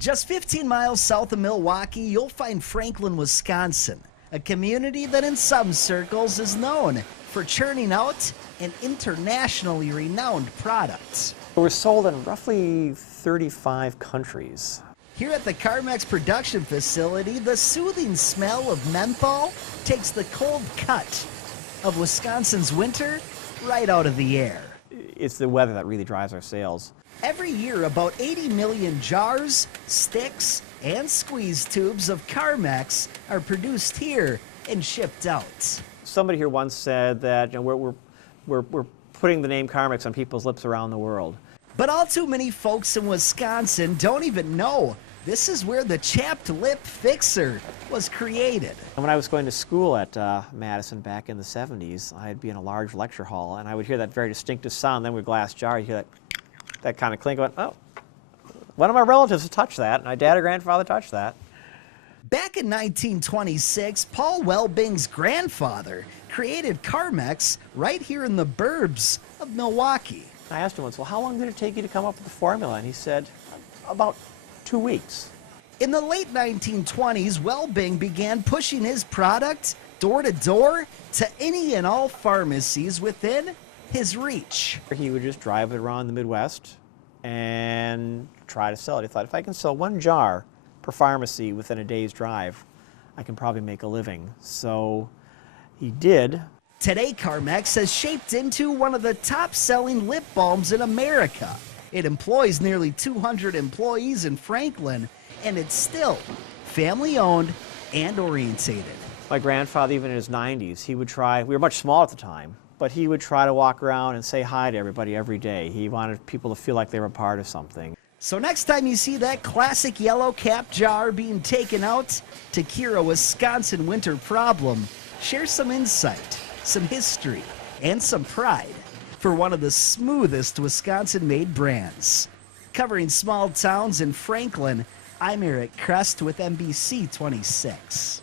Just 15 miles south of Milwaukee, you'll find Franklin, Wisconsin, a community that in some circles is known for churning out an internationally renowned product. We're sold in roughly 35 countries. Here at the Carmex production facility, the soothing smell of menthol takes the cold cut of Wisconsin's winter right out of the air. It's the weather that really drives our sales. Every year, about 80 million jars, sticks, and squeeze tubes of Carmex are produced here and shipped out. Somebody here once said that we're putting the name Carmex on people's lips around the world. But all too many folks in Wisconsin don't even know this is where the chapped lip fixer was created. And when I was going to school at Madison back in the 70s, I'd be in a large lecture hall and I would hear that very distinctive sound. Then with a glass jar, you hear that kind of clink. I went, oh, one of my relatives touched that. My dad or grandfather touched that. Back in 1926, Paul Welbing's grandfather created Carmex right here in the burbs of Milwaukee. I asked him once, well, how long did it take you to come up with the formula? And he said, about 2 weeks. In the late 1920s, Welbing began pushing his product door to door to any and all pharmacies within his reach. He would just drive it around the Midwest and try to sell it. He thought, if I can sell 1 jar per pharmacy within a day's drive, I can probably make a living. So he did. Today, Carmex has shaped into one of the top-selling lip balms in America. It employs nearly 200 employees in Franklin, and it's still family-owned and orientated. My grandfather, even in his 90s, he would try, we were much smaller at the time, but he would try to walk around and say hi to everybody every day. He wanted people to feel like they were part of something. So next time you see that classic yellow cap jar being taken out to cure a Wisconsin winter problem, share some insight, some history, and some pride for one of the smoothest Wisconsin-made brands. Covering small towns in Franklin, I'm Eric Crest with NBC 26.